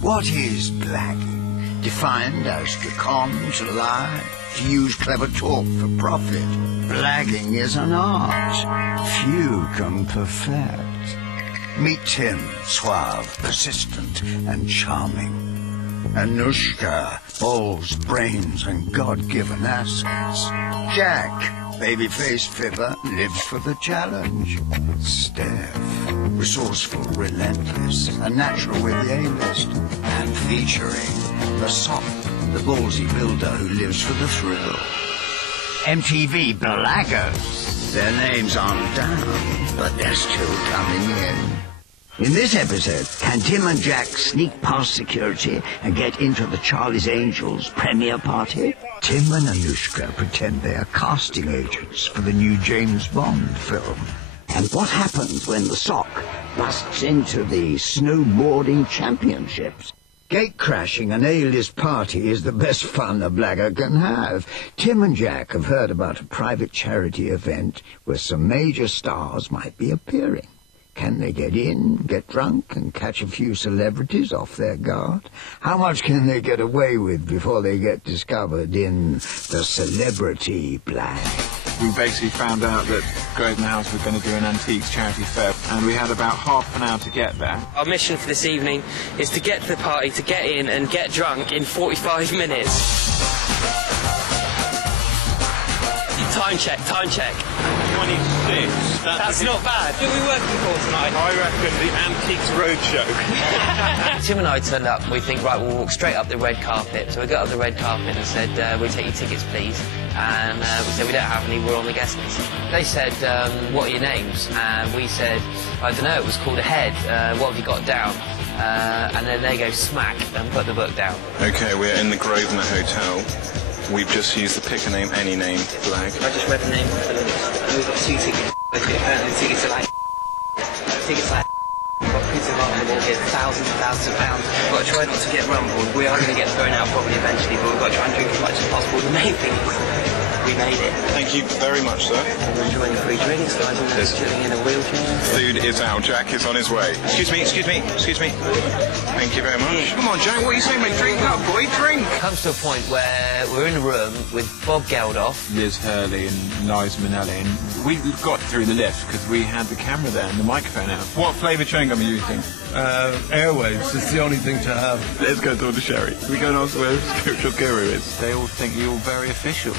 What is blagging? Defined as to con, to lie, to use clever talk for profit. Blagging is an art few can perfect. Meet Tim, suave, persistent, and charming. Anushka, balls, brains, and God-given assets. Jack, baby-faced fibber, lives for the challenge. Steph, resourceful, relentless, a natural with the A-list. And featuring the soft, the ballsy builder who lives for the thrill. MTV Blaggers. Their names aren't down, but they're still coming in. In this episode, can Tim and Jack sneak past security and get into the Charlie's Angels premiere party? Tim and Anushka pretend they are casting agents for the new James Bond film. And what happens when the sock busts into the snowboarding championships? Gate crashing an A-list party is the best fun a blagger can have. Tim and Jack have heard about a private charity event where some major stars might be appearing. Can they get in, get drunk, and catch a few celebrities off their guard? How much can they get away with before they get discovered in the celebrity blag? We basically found out that Grosvenor House were going to do an antiques charity fair, and we had about half an hour to get there. Our mission for this evening is to get to the party, to get in and get drunk in 45 minutes. Time check, time check. 26. That's not bad. Who are we working for tonight? I reckon the Antiques Roadshow. Tim and I turned up and we think, right, we'll walk straight up the red carpet. So we got up the red carpet and said, we'll take your tickets, please. And we said, we don't have any, we're on the guest list. They said, what are your names? And we said, I don't know, it was called Ahead. What have you got down? And then they go smack and put the book down. Okay, we're in the Grosvenor Hotel. We've just used the pick a name, any name flag. I just read the name off the list. And we've got 2 tickets. Apparently the tickets are like tickets like we've got pieces of art on the wall here, thousands and thousands of pounds. We've got to try not to get rumbled. We are going to get thrown out probably eventually, but we've got to try and drink as much as possible. The main thing is we made it. Thank you very much, sir. We're enjoying the free drinks, guys and that's chilling in a wheelchair. Food is out. Jack is on his way. Excuse me, excuse me, excuse me. Thank you very much. Come on, Jack, what are you saying, mate? Drink up, boy, drink. It comes to a point where we're in a room with Bob Geldof, Liz Hurley and Liza Minelli, and we got through the lift because we had the camera there and the microphone out. What flavour chewing gum are you using? Airwaves, it's the only thing to have. Let's go to the sherry. We go and ask where the spiritual guru is. They all think you're very official.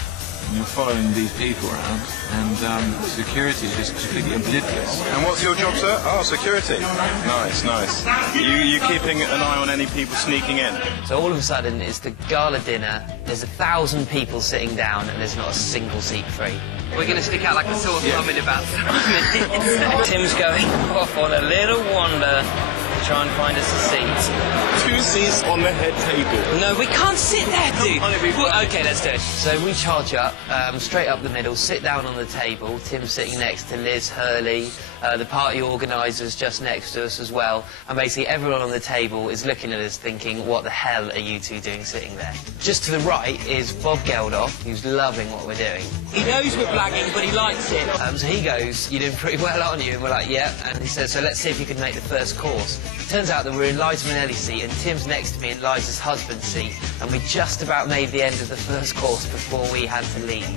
And you're following these people around, and security is just completely oblivious. And what's your job, sir? Oh, security. Nice, nice. You keeping an eye on any people sneaking in? So all of a sudden, it's the gala dinner, there's 1,000 people sitting down, and there's not a single seat free. We're going to stick out like a sore thumb in about 5 minutes. Tim's going off on a little wander to try and find us a seat. 2 seats on the head table. No, we can't sit there, dude. Well, okay, let's do it. So we charge up, straight up the middle, sit down on the table. Tim's sitting next to Liz Hurley, the party organisers just next to us as well. And basically everyone on the table is looking at us thinking, what the hell are you two doing sitting there? Just to the right is Bob Geldof, who's loving what we're doing. He knows we're blagging, but he likes it. So he goes, you're doing pretty well, aren't you? And we're like, yeah. And he says, so let's see if you can make the first course. Turns out that we're in Liza Minelli's seat and Tim's next to me in Liza's husband's seat, and we just about made the end of the first course before we had to leave.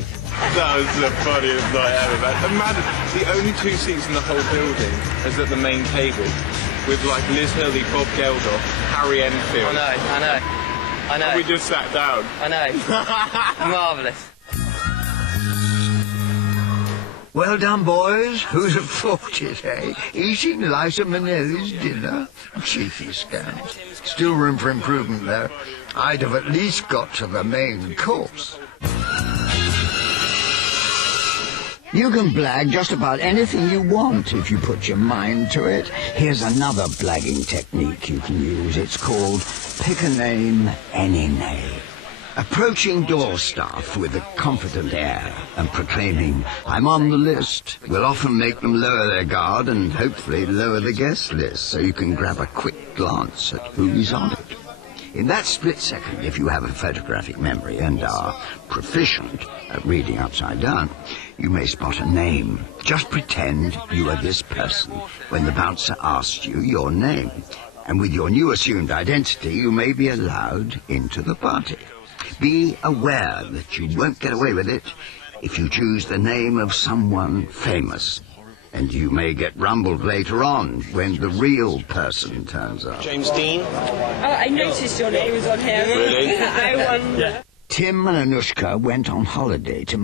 That was the funniest night ever, man. Imagine, the only 2 seats in the whole building is at the main table, with like Liz Hurley, Bob Geldof, Harry Enfield. I know. And we just sat down. I know. Marvellous. Well done, boys. Who'd have thought it, eh? Eating Liza Minelli's dinner? Cheeky scams. Still room for improvement, though. I'd have at least got to the main course. You can blag just about anything you want if you put your mind to it. Here's another blagging technique you can use. It's called pick a name, any name. Approaching door staff with a confident air and proclaiming, I'm on the list, will often make them lower their guard and hopefully lower the guest list so you can grab a quick glance at who is on it. In that split second, if you have a photographic memory and are proficient at reading upside down, you may spot a name. Just pretend you are this person when the bouncer asks you your name. And with your new assumed identity, you may be allowed into the party. Be aware that you won't get away with it if you choose the name of someone famous. And you may get rumbled later on when the real person turns up. James Dean. Oh, I noticed your name was on here. Really? I wonder. Tim and Anushka went on holiday to